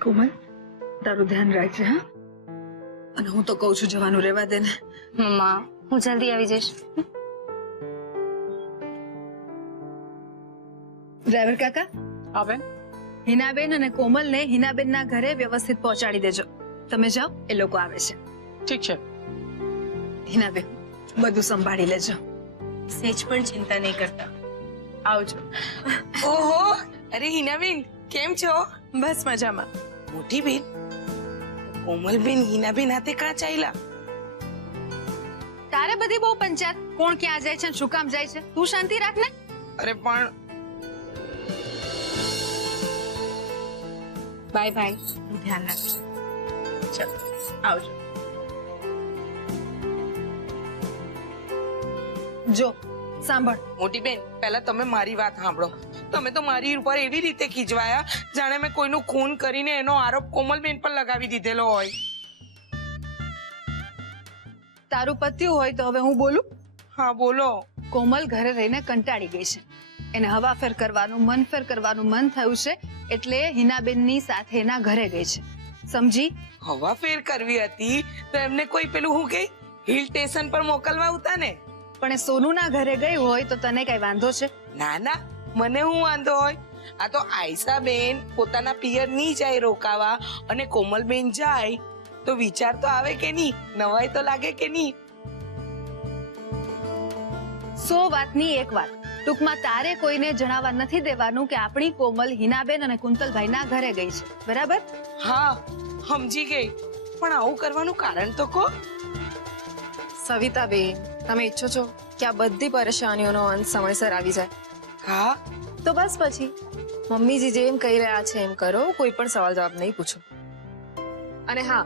કોમલ તારું ધ્યાન રાખજે હા અને હું તો કહું છું જવાનું રહેવા દે ને મમ્મા હું જલ્દી આવી જઈશ ડ્રાઈવર કાકા આવે હિનાબેન અને કોમલ ને હિનાબેન ના ઘરે વ્યવસ્થિત પહોંચાડી દેજો તમે જાઓ એ લોકો આવે છે ઠીક છે હિનાબેન બધું સંભાળી લેજો સેજ પણ ચિંતા નહીં કરતા આવજો ઓહો અરે હિનાબેન કેમ છો બસ મજામાં મોટી બેન કોમલબેન હિનાબેન હાથે કાં ચાલ્યા તારે બધી બહુ પંચાયત કોણ ક્યાં જાય છે અને શું કામ જાય છે તું શાંતિ રાખ ને અરે પણ બાય બાય ધ્યાન રાખજો ચલો આવજો જો સાંભળ મોટી બેન પહેલા તમે મારી વાત સાંભળો તમે તો મારી ઉપર એવી રીતે ખીજવાયા જાણે મેં કોઈનું ખૂન કરીને એનો આરોપ કોમલબેન પર લગાવી દીધેલો હોય તારું પત્યું હોય તો હવે હું બોલું હા બોલો કોમલ ઘરે રહીને કંટાળી ગઈ છે એને હવાફેર કરવાનું મનફેર કરવાનું મન થયું છે એટલે હિનાબેનની સાથે એના ઘરે ગઈ છે સમજી હવા ફેર કરવી હતી તો એમને કોઈ પેલું હું કે હિલ સ્ટેશન પર મોકલવા ઉતા ને પણ એ સોનુના ઘરે ગઈ હોય તો તને કઈ વાંધો છે ના ના મને હું વાંધો હોય આ તો આયસા બેન પોતાના પિયર ની જાય રોકાવા અને કોમલબેન જાય તો વિચાર તો આવે કે નહીં નવાઈ તો લાગે કે નહીં 100 વાતની એક વાત ટૂંકમાં તારે કોઈને જણાવવા નથી દેવાનું કે આપણી કોમલ હિનાબેન અને કુંતલભાઈના ઘરે ગઈ છે બરાબર હા સમજી ગઈ પણ આવું કરવાનું કારણ તો કહો સવિતાબેન તમે ઈચ્છો છો કે આ બધી પરેશાનીઓનો અંત સમયસર આવી જાય હા તો બસ પછી મમ્મીજી જેમ કહી રહ્યા છે એમ કરો કોઈ પણ સવાલ જવાબ નહીં પૂછો અને હા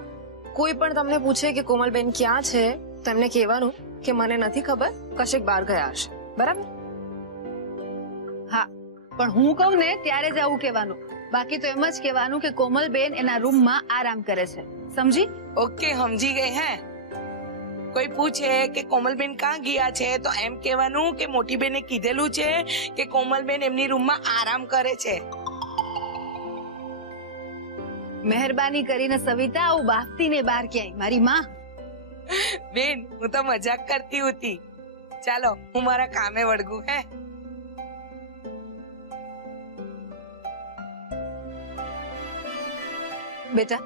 કોઈ પણ તમને પૂછે કે કોમલબેન ક્યાં છે તો એમને કહેવાનું કે મને નથી ખબર કશેક બહાર ગયા હશે બરાબર હા પણ હું કહું ને ત્યારે જ આવું કહેવાનું બાકી તો એમ જ કહેવાનું કે કોમલબેન એના રૂમમાં આરામ કરે છે સમજી ઓકે સમજી ગઈ હે કોઈ પૂછે કે કોમલબેન ક્યાં ગયા છે તો એમ કહેવાનું કે મોટી બેને કીધેલું છે કે કોમલબેન એમની રૂમમાં આરામ કરે છે મહેરબાની કરીને સવિતા આવું બાફતી ને બહાર ક્યાંય મારી માં બેન હું તો મજાક કરતી હતી ચાલો હું મારા કામે વળગું હે બેટા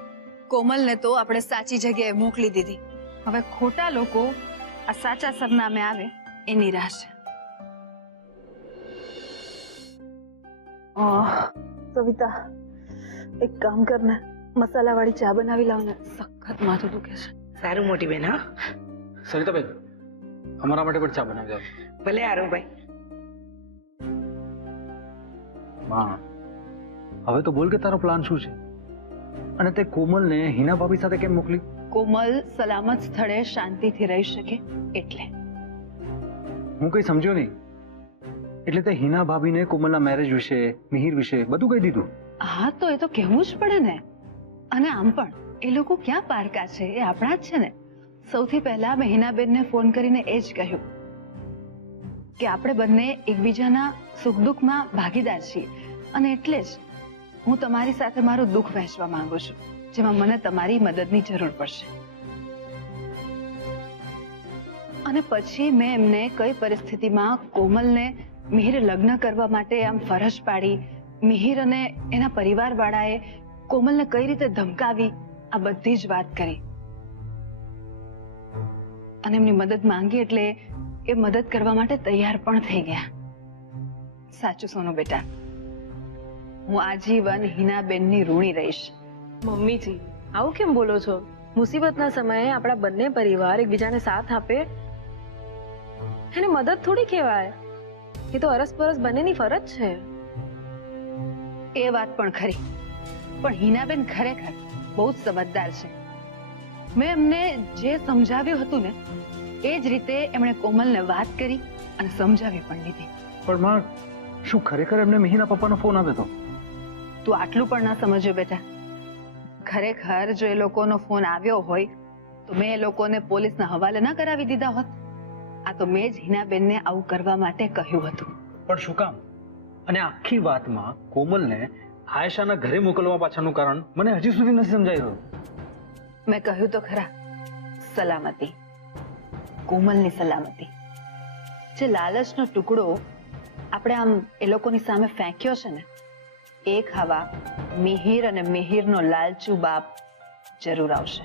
કોમલને તો આપણે સાચી જગ્યાએ મોકલી દીધી હવે ખોટા લોકો આ સાચા સરનામે આવે એની રાહ છે સવિતા એક કામ કર ને મસાલા વાળી ચા બનાવી લાવ ને સખત માથું દુખે છે સારું મોટી બેન હા સરિતાબેન અમારા માટે પણ ચા બનાવી દો ભલે આરુભાઈ માં હવે તો બોલ કે તારો પ્લાન શું છે અને તે કોમલને હિના ભાભી સાથે કેમ મોકલી કોમલ સલામત સ્થળે શાંતિથી રહી શકે એટલે હું કઈ સમજ્યો નહીં એટલે તે હિના ભાભીને કોમલના મેરેજ વિશે મિહિર વિશે બધું કહી દીધું હા તો એ તો કહેવું જ પડે ને અને આમ પણ એ લોકો ક્યાં પારકા છે એ આપણા જ છે ને સૌથી પહેલા મેં હિનાબેનને ફોન કરીને એ જ કહ્યું કે આપણે બંને એકબીજાના સુખ દુઃખમાં ભાગીદાર છીએ અને એટલે જ હું તમારી સાથે મારું દુઃખ વહેંચવા માંગુ છું જેમાં મને તમારી મદદની જરૂર પડશે અને પછી મેં એમને કઈ પરિસ્થિતિમાં કોમલને મિહિર લગ્ન કરવા માટે આમ ફરજ પાડી મિહિર અને એના પરિવાર વાળાએ કોમલને કઈ રીતે ધમકાવી આ બધી જ વાત કરી અને એમની મદદ માંગી એટલે એ મદદ કરવા માટે તૈયાર પણ થઈ ગયા સાચું સોનું બેટા હું આજીવન હિનાબેનની ઋણી રહીશ મમ્મીજી આવું કેમ બોલો છો મુસીબતના સમયે આપણા બંને પરિવાર એકબીજાને સાથ આપે એને મદદ થોડી કહેવાય એ તો અરસપરસ બંનેની ફરજ છે એ વાત પણ ખરી પણ હિનાબેન ખરેખર બહુ જ સમજદાર છે મેં એમને જે સમજાવ્યું હતું ને એ જ રીતે એમણે કોમલને વાત કરી અને સમજાવી પણ લીધી પણ માં શું ખરેખર એમને મિહિરના પપ્પાનો ફોન આવ્યો હતો તું આટલું પણ ના સમજ્યો બેટા ખરેખર જો એ લોકોનો ફોન આવ્યો હોય તો મેં એ લોકોને પોલીસના હવાલે ના કરાવી દીધા હોત આ તો મેં જ હિનાબેનને આવું કરવા માટે કહ્યું હતું પણ શું કામ અને આખી વાતમાં કોમલને આયશાના ઘરે મોકલવા પાછળનું કારણ મને હજી સુધી નથી સમજાઈ રહ્યું. મેં કહ્યું તો ખરા, સલામતી, કોમલની સલામતી. જે લાલચનો ટુકડો આપણે આમ એ લોકોની સામે ફેંક્યો છે ને, એ ખાવા મિહિર અને મિહિરનો લાલચુ બાપ જરૂર આવશે.